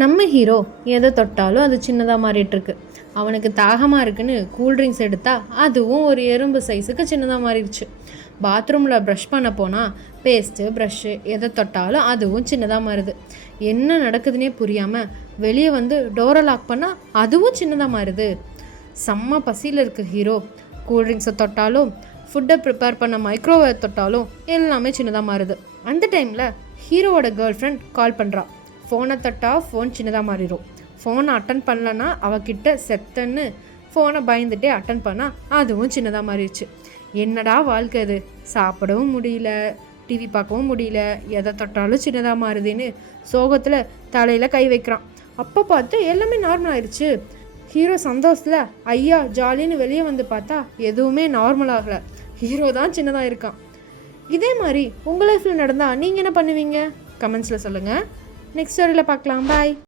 நம்ம ஹீரோ எதை தொட்டாலும் அது சின்னதாக மாறிட்டுருக்கு. அவனுக்கு தாகமாக இருக்குன்னு கூல்ட்ரிங்க்ஸ் எடுத்தால் அதுவும் ஒரு எறும்பு சைஸுக்கு சின்னதாக மாறிடுச்சு. பாத்ரூமில் ப்ரஷ் பண்ண போனால் பேஸ்ட்டு ப்ரஷ்ஷு எதை தொட்டாலும் அதுவும் சின்னதாக மாறுது. என்ன நடக்குதுன்னே புரியாமல் வெளியே வந்து டோரை லாக் பண்ணால் அதுவும் சின்னதாக மாறுது. செம்ம பசியில் இருக்க ஹீரோ கூல்ட்ரிங்க்ஸை தொட்டாலும் ஃபுட்டை ப்ரிப்பேர் பண்ண மைக்ரோவேவ் தொட்டாலும் எல்லாமே சின்னதாக மாறுது. அந்த டைமில் ஹீரோவோட கேர்ள் ஃப்ரெண்ட் கால் பண்ணுறா. ஃபோனை தட்டா ஃபோன் சின்னதாக மாறிடும். ஃபோனை அட்டன் பண்ணலன்னா அவகிட்ட செத்தன்னு ஃபோனை பயந்துட்டே அட்டன் பண்ணால் அதுவும் சின்னதாக மாறிடுச்சு. என்னடா வாழ்க்கை அது, சாப்பிடவும் முடியல, டிவி பார்க்கவும் முடியல, எதை தொட்டாலும் சின்னதாக மாறுதுன்னு சோகத்தில் தலையில் கை வைக்கிறான். அப்போ பார்த்து எல்லாமே நார்மல் ஆயிடுச்சு. ஹீரோ சந்தோஷத்தில் ஐயா ஜாலின்னு வெளியே வந்து பார்த்தா எதுவுமே நார்மல் ஆகலை. ஹீரோ தான் சின்னதாக இருக்கான். இதே மாதிரி உங்கள் லைஃப்பில் நடந்தால் நீங்கள் என்ன பண்ணுவீங்க? கமெண்ட்ஸில் சொல்லுங்கள். நெக்ஸ்ட் ஸ்டோரியில் பார்க்கலாம். பாய்.